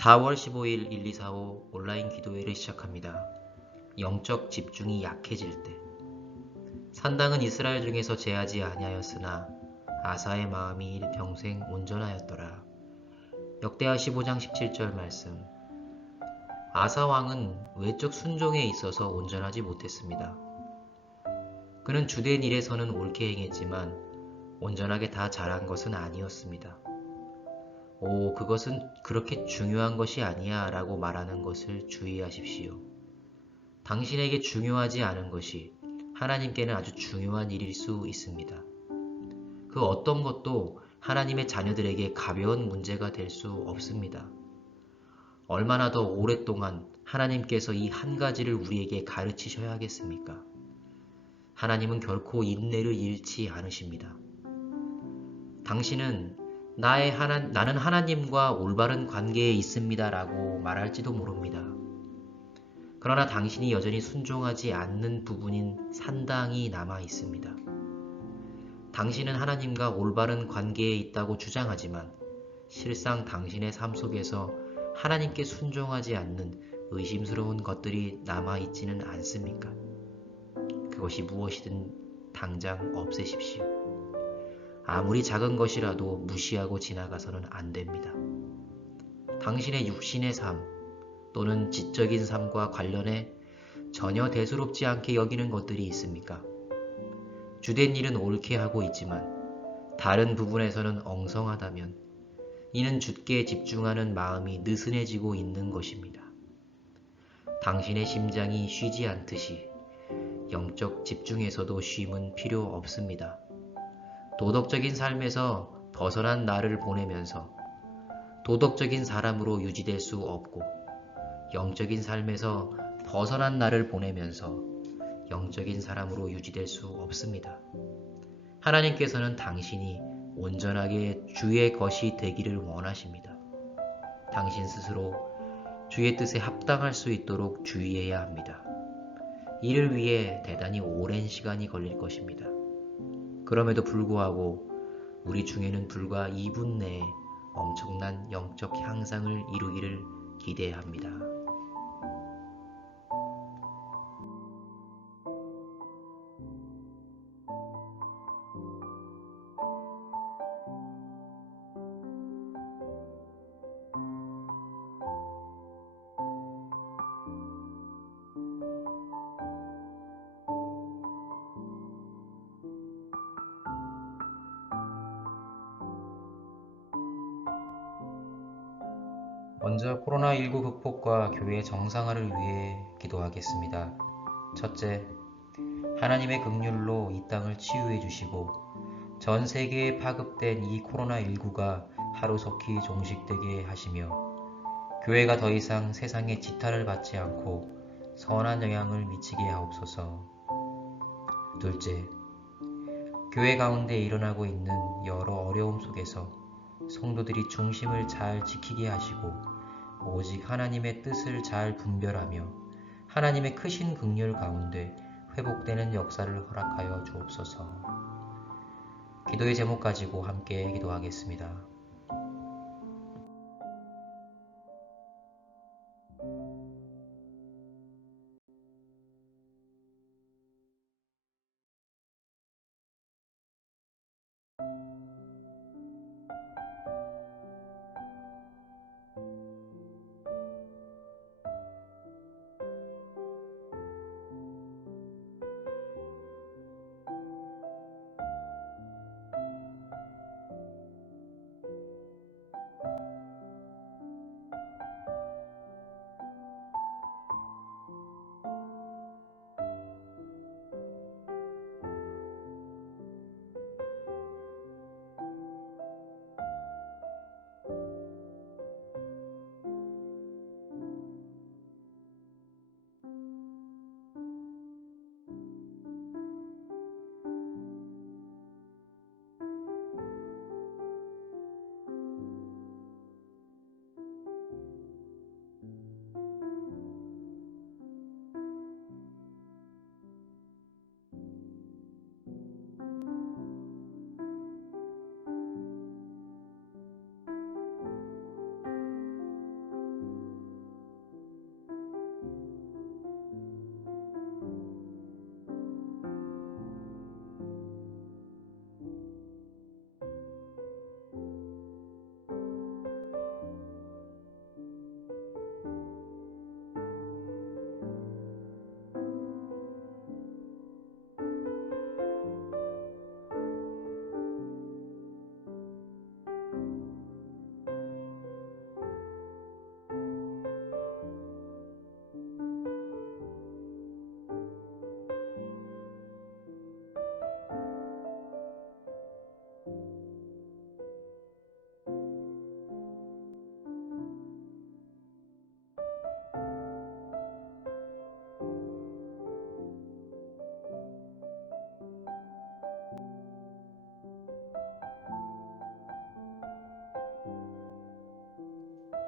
4월 15일 1245 온라인 기도회를 시작합니다. 영적 집중이 약해질 때. 산당은 이스라엘 중에서 제하지 아니하였으나 아사의 마음이 일평생 온전하였더라. 역대하 15장 17절 말씀. 아사 왕은 외적 순종에 있어서 온전하지 못했습니다. 그는 주된 일에서는 옳게 행했지만 온전하게 다 잘한 것은 아니었습니다. 그것은 그렇게 중요한 것이 아니야 라고 말하는 것을 주의하십시오. 당신에게 중요하지 않은 것이 하나님께는 아주 중요한 일일 수 있습니다. 그 어떤 것도 하나님의 자녀들에게 가벼운 문제가 될 수 없습니다. 얼마나 더 오랫동안 하나님께서 이 한 가지를 우리에게 가르치셔야 하겠습니까? 하나님은 결코 인내를 잃지 않으십니다. 당신은 나는 하나님과 올바른 관계에 있습니다 라고 말할지도 모릅니다. 그러나 당신이 여전히 순종하지 않는 부분인 산당이 남아 있습니다. 당신은 하나님과 올바른 관계에 있다고 주장하지만 실상 당신의 삶 속에서 하나님께 순종하지 않는 의심스러운 것들이 남아 있지는 않습니까? 그것이 무엇이든 당장 없애십시오. 아무리 작은 것이라도 무시하고 지나가서는 안 됩니다. 당신의 육신의 삶 또는 지적인 삶과 관련해 전혀 대수롭지 않게 여기는 것들이 있습니까? 주된 일은 옳게 하고 있지만 다른 부분에서는 엉성하다면 이는 주께 집중하는 마음이 느슨해지고 있는 것입니다. 당신의 심장이 쉬지 않듯이 영적 집중에서도 쉼은 필요 없습니다. 도덕적인 삶에서 벗어난 나를 보내면서 도덕적인 사람으로 유지될 수 없고 영적인 삶에서 벗어난 나를 보내면서 영적인 사람으로 유지될 수 없습니다. 하나님께서는 당신이 온전하게 주의 것이 되기를 원하십니다. 당신 스스로 주의 뜻에 합당할 수 있도록 주의해야 합니다. 이를 위해 대단히 오랜 시간이 걸릴 것입니다. 그럼에도 불구하고 우리 중에는 불과 2분 내에 엄청난 영적 향상을 이루기를 기대합니다. 먼저 코로나19 극복과 교회 정상화를 위해 기도하겠습니다. 첫째, 하나님의 긍휼로 이 땅을 치유해 주시고 전 세계에 파급된 이 코로나19가 하루속히 종식되게 하시며 교회가 더 이상 세상의 지탄을 받지 않고 선한 영향을 미치게 하옵소서. 둘째, 교회 가운데 일어나고 있는 여러 어려움 속에서 성도들이 중심을 잘 지키게 하시고 오직 하나님의 뜻을 잘 분별하며 하나님의 크신 긍휼 가운데 회복되는 역사를 허락하여 주옵소서. 기도의 제목 가지고 함께 기도하겠습니다.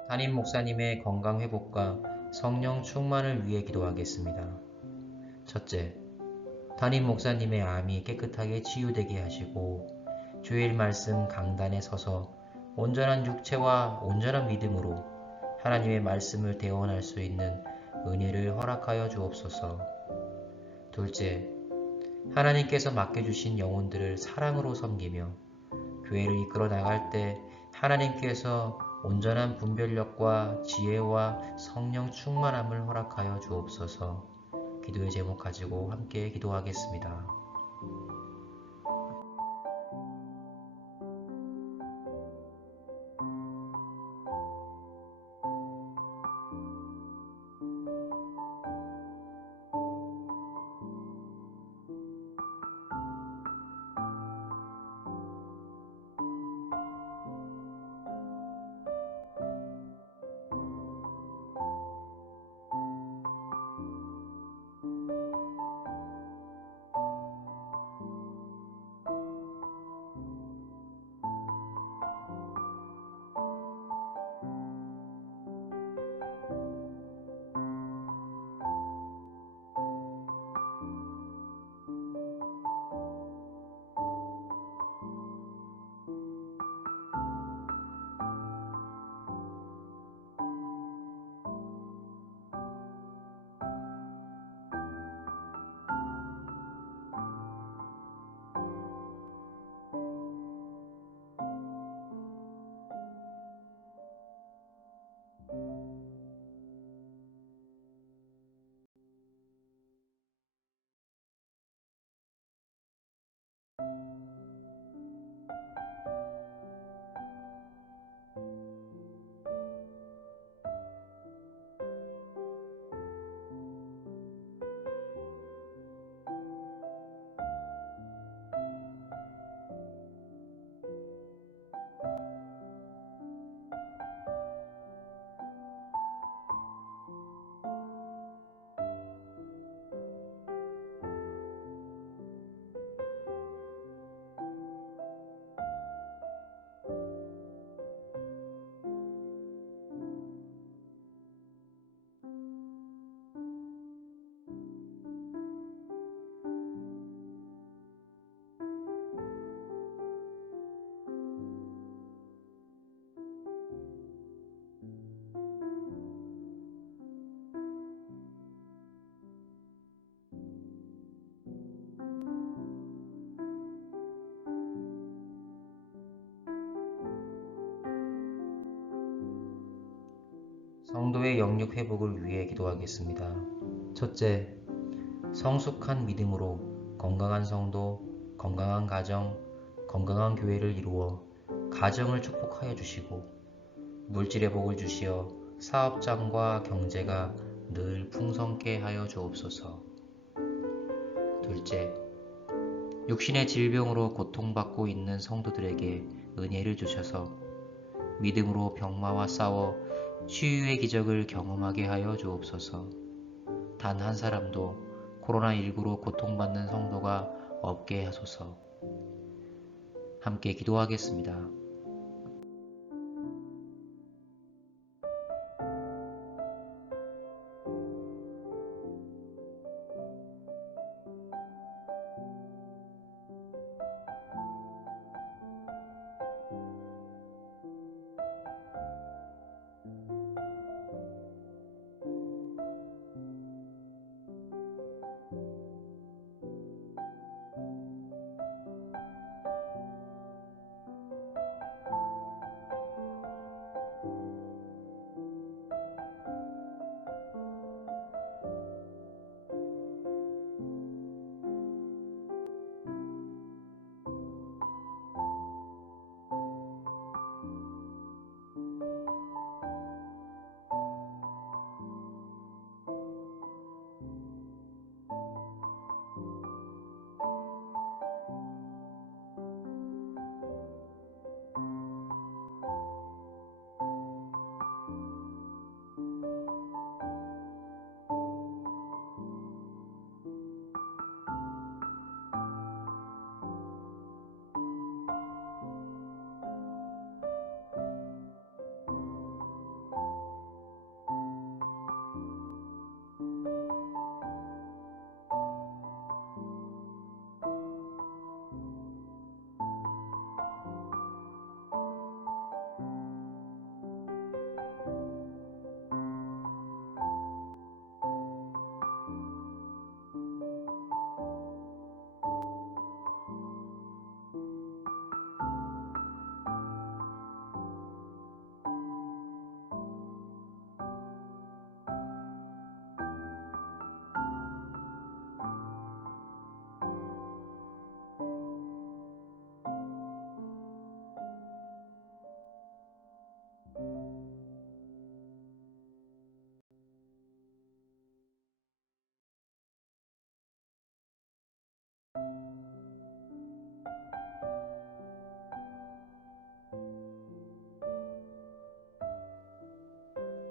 담임 목사님의 건강 회복과 성령 충만을 위해 기도하겠습니다. 첫째, 담임 목사님의 암이 깨끗하게 치유되게 하시고 주일 말씀 강단에 서서 온전한 육체와 온전한 믿음으로 하나님의 말씀을 대언할 수 있는 은혜를 허락하여 주옵소서. 둘째, 하나님께서 맡겨주신 영혼들을 사랑으로 섬기며 교회를 이끌어 나갈 때 하나님께서 온전한 분별력과 지혜와 성령 충만함을 허락하여 주옵소서. 기도의 제목 가지고 함께 기도하겠습니다. 성도의 영육 회복을 위해 기도하겠습니다. 첫째, 성숙한 믿음으로 건강한 성도, 건강한 가정, 건강한 교회를 이루어 가정을 축복하여 주시고 물질의 복을 주시어 사업장과 경제가 늘 풍성케 하여 주옵소서. 둘째, 육신의 질병으로 고통받고 있는 성도들에게 은혜를 주셔서 믿음으로 병마와 싸워 치유의 기적을 경험하게 하여 주옵소서. 단 한 사람도 코로나19로 고통받는 성도가 없게 하소서. 함께 기도하겠습니다.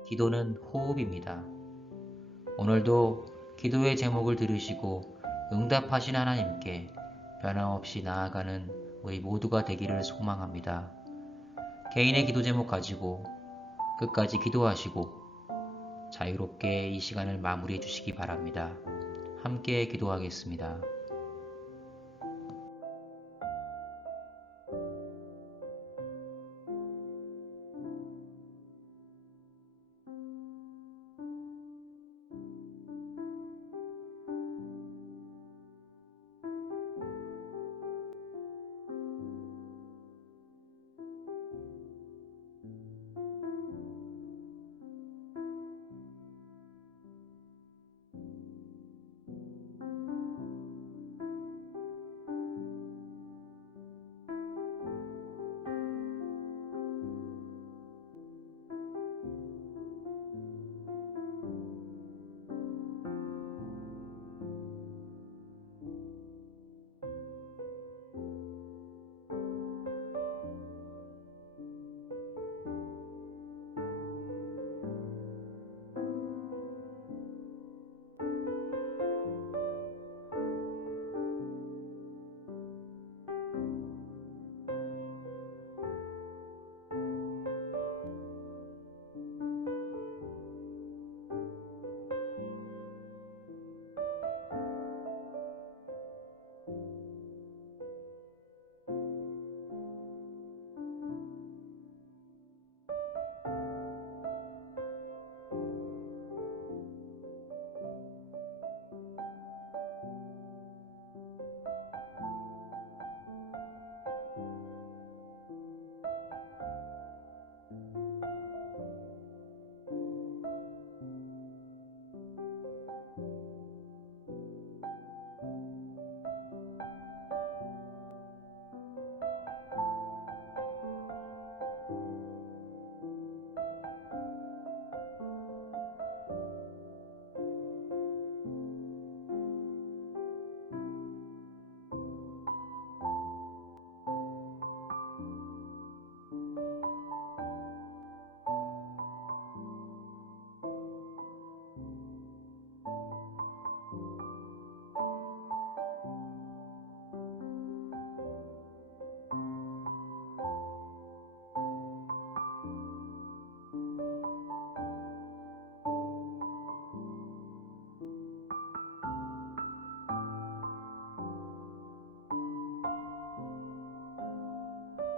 기도는 호흡입니다. 오늘도 기도의 제목을 들으시고 응답하신 하나님께 변함없이 나아가는 우리 모두가 되기를 소망합니다. 개인의 기도 제목 가지고 끝까지 기도하시고 자유롭게 이 시간을 마무리해 주시기 바랍니다. 함께 기도하겠습니다.